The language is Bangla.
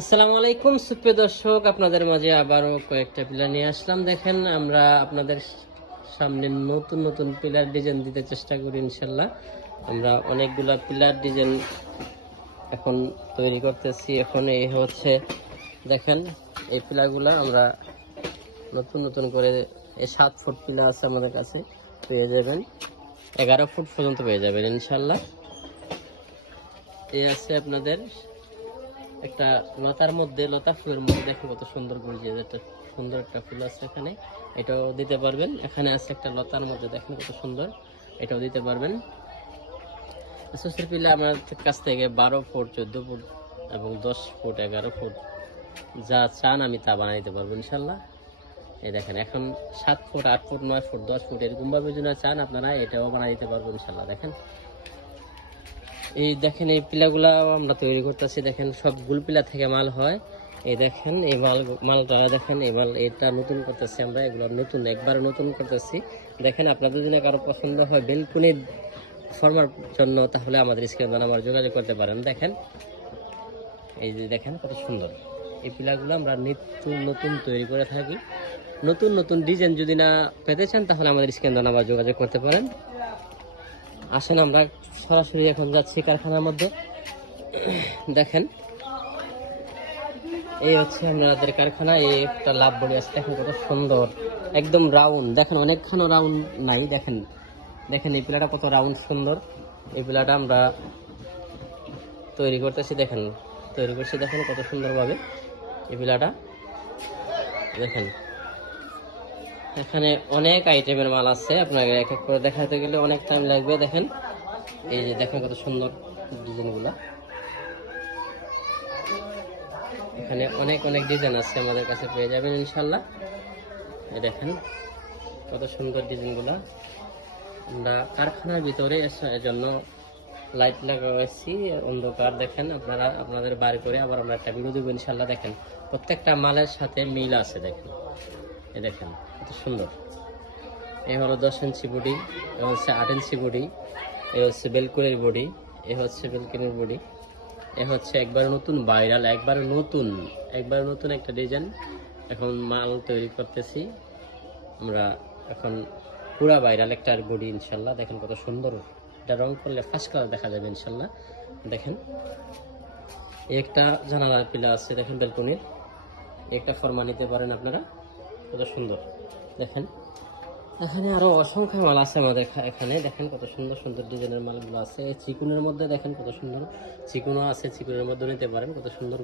আসসালামু আলাইকুম সুপ্রিয় দর্শক, আপনাদের মাঝে আবারও কয়েকটা পিলার নিয়ে আসলাম। দেখেন আমরা আপনাদের সামনে নতুন নতুন পিলার ডিজাইন দিতে চেষ্টা করি ইনশাল্লাহ। আমরা অনেকগুলা পিলার ডিজাইন এখন তৈরি করতেছি। এখন এই হচ্ছে দেখেন এই পিলারগুলো আমরা নতুন নতুন করে, এই 7 ফুট পিলার আছে আমাদের কাছে, পেয়ে যাবেন 11 ফুট পর্যন্ত পেয়ে যাবেন ইনশাল্লাহ। এই আছে আপনাদের একটা লতার মধ্যে, লতা ফুলের মধ্যে দেখো কত সুন্দর গুলছে, একটা সুন্দর একটা ফুল আছে এখানে, এটাও দিতে পারবেন। এখানে আছে একটা লতার মধ্যে, দেখেন কত সুন্দর, এটাও দিতে পারবেন। সোসের পিলা আমার কাছ থেকে 12 ফুট, 14 ফুট এবং 10 ফুট, 11 ফুট যা চান আমি তা বানিয়ে দিতে পারবো ইনশাল্লাহ। এই দেখেন এখন 7 ফুট, 8 ফুট, 9 ফুট, 10 ফুট এরকম ভাবে যদি চান আপনারা এটাও বানিয়ে দিতে পারবো ইনশাল্লাহ। দেখেন এই দেখেন এই পিলাগুলা আমরা তৈরি করতেছি। দেখেন সব গুল পিলা থেকে মাল হয়। এই দেখেন এই মালটা দেখেন, এই মাল এটা নতুন করতেছি আমরা, এগুলো নতুন একবার নতুন করতেছি। দেখেন আপনাদের যদি কারো পছন্দ হয় বেলকুনি ফর্মার জন্য, তাহলে আমাদের স্ক্রিনে নাম্বার যোগাযোগ করতে পারেন। দেখেন এই যে দেখেন কত সুন্দর এই পিলাগুলো আমরা নিত্য নতুন তৈরি করে থাকি। নতুন নতুন ডিজাইন যদি না পেতে চান তাহলে আমাদের স্ক্রিনে নাম্বার যোগাযোগ করতে পারেন। আসেন আমরা সরাসরি এখন যাচ্ছি কারখানার মধ্যে। দেখেন এই হচ্ছে আমাদের কারখানা, এই একটা লাভ বড়ি আছে, দেখেন কত সুন্দর একদম রাউন্ড। দেখেন অনেকখানো রাউন্ড নাই, দেখেন দেখেন এই পিলাটা কত রাউন্ড সুন্দর। এই পিলাটা আমরা তৈরি করতেছি, দেখেন তৈরি করছি, দেখেন কত সুন্দরভাবে এই পিলাটা। দেখেন এখানে অনেক আইটেমের মাল আছে, আপনাকে এক এক করে দেখাতে গেলে অনেক টাইম লাগবে। দেখেন এই যে দেখেন কত সুন্দর ডিজাইনগুলো, এখানে অনেক অনেক ডিজাইন আছে আমাদের কাছে, পেয়ে যাবেন ইনশাল্লাহ। এই দেখেন কত সুন্দর ডিজাইনগুলো। আমরা কারখানার ভিতরে এজন্য লাইট লাগাইছি অন্ধকার, দেখেন আপনারা আপনাদের বাড়ি করে আবার আমরা একটা ভিডিও দেবো ইনশাল্লাহ। দেখেন প্রত্যেকটা মালের সাথে মিল আছে, দেখেন এই দেখেন কত সুন্দর। এই হলো 10 ইঞ্চি বডি, এ হচ্ছে 8 ইঞ্চি বডি, এ হচ্ছে বেলকুনির বডি, এ হচ্ছে বেলকুনির বডি, এ হচ্ছে একবার নতুন ভাইরাল, একবার নতুন একটা ডিজাইন এখন মাল তৈরি করতেছি আমরা। এখন পুরা ভাইরাল একটা বডি ইনশাল্লাহ। দেখেন কত সুন্দর, এটা রং করলে ফার্স্ট কালার দেখা যাবে ইনশাল্লাহ। দেখেন একটা জানালার পিলা আছে, দেখেন বেলকুনির, একটা ফর্মা নিতে পারেন আপনারা, কত সুন্দর। দেখেন এখানে আরো অসংখ্য মাল আছে আমাদের এখানে, দেখেন কত সুন্দর সুন্দর ডিজাইনের মালগুলো আছে। চিকুনের মধ্যে দেখেন কত সুন্দর চিকুনও আছে, চিকুনের মধ্যে নিতে পারেন, কত সুন্দর।